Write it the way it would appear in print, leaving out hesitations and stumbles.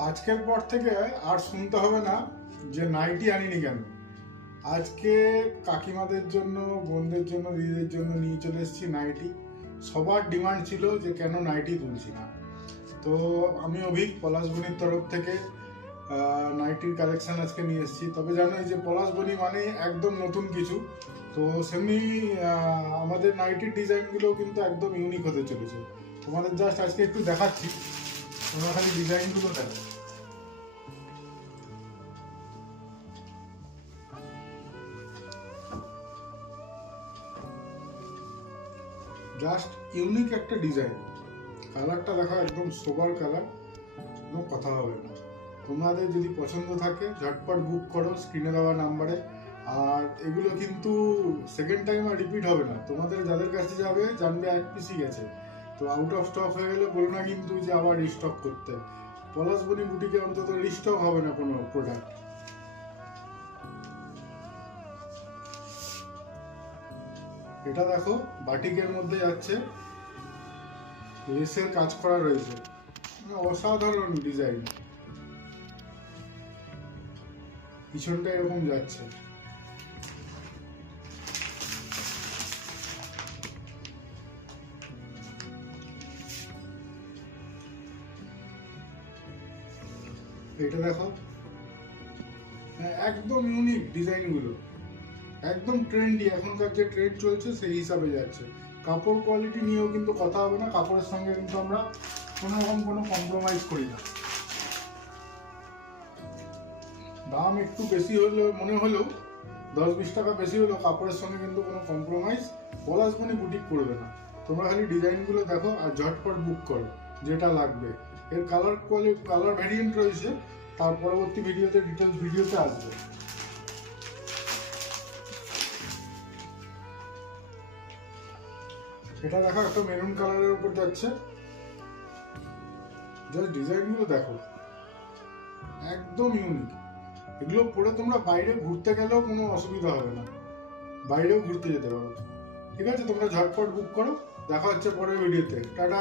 আজকের পর থেকে আর শুনতে হবে না যে নাইটি আনিনি কেন। আজকে কাকিমাদের জন্য, বোনদের জন্য, দিদিদের জন্য নিয়ে চলে এসেছি নাইটি। সবার ডিমান্ড ছিল যে কেন নাইটি তুলছি না। তো আমি অভিক পলাশবনির তরফ থেকে নাইটির কালেকশন আজকে নিয়ে এসেছি। তবে জানোই যে পলাশবনি মানে একদম নতুন কিছু, তো সেমনি আমাদের নাইটির ডিজাইনগুলো কিন্তু একদম ইউনিক হতে চলেছে। তোমাদের জাস্ট আজকে একটু দেখাচ্ছি, তোমরা খালি ডিজাইনগুলো দেখো। জাস্ট ইউনিক একটা ডিজাইন। কালারটা দেখো, একদম সোবার কালার, কোনো কথা হবে না। তোমাদের যদি পছন্দ থাকে ঝটপট বুক করো স্ক্রিনে দেওয়া নাম্বারে। আর এগুলো কিন্তু সেকেন্ড টাইম আর রিপিট হবে না। তোমাদের যাদের কাছে যাবে জানবে এক পিসই গেছে, তো আউট অফ স্টক হয়ে গেলে বলো না কিন্তু যে আবার রিস্টক করতে। পলাশবনি বুটিকে অন্তত রিস্টক হবে না কোনো প্রোডাক্ট। এটা দেখো, বাটিকের মধ্যে যাচ্ছে, লেসের কাজ করা রয়েছে, অসাধারণ ডিজাইন। পিছনটা এরকম যাচ্ছে। এটা দেখো, একদম ইউনিক ডিজাইনগুলো, একদম ট্রেন্ডি। এখনকার যে ট্রেন্ড চলছে সেই হিসাবে যাচ্ছে। কাপড় কোয়ালিটি নিয়েও কিন্তু কথা হবে না, কাপড়ের সঙ্গে কিন্তু আমরা কোনো রকম কোনো কম্প্রোমাইজ করি না। দাম একটু বেশি হলেও, মনে হলেও 10-20 টাকা বেশি হলেও, কাপড়ের সঙ্গে কিন্তু কোনো কম্প্রোমাইজ পলাশবনি বুটিক করবে না। তোমরা খালি ডিজাইনগুলো দেখো আর ঝটপট বুক করো যেটা লাগবে। এর কালার ভ্যারিয়েন্ট রয়েছে, তার পরবর্তী ভিডিওতে, ডিটেলস ভিডিওতে আসবে। এটা দেখো, একটা মেরুন কালারের উপর যাচ্ছে। জাস্ট ডিজাইনগুলো দেখো, একদম ইউনিক। এগুলো পরে তোমরা বাইরে ঘুরতে গেলেও কোনো অসুবিধা হবে না, বাইরেও ঘুরতে যেতে পারো। ঠিক আছে, তোমরা ঝটপট বুক করো। দেখা হচ্ছে পরের ভিডিওতে। টাটা।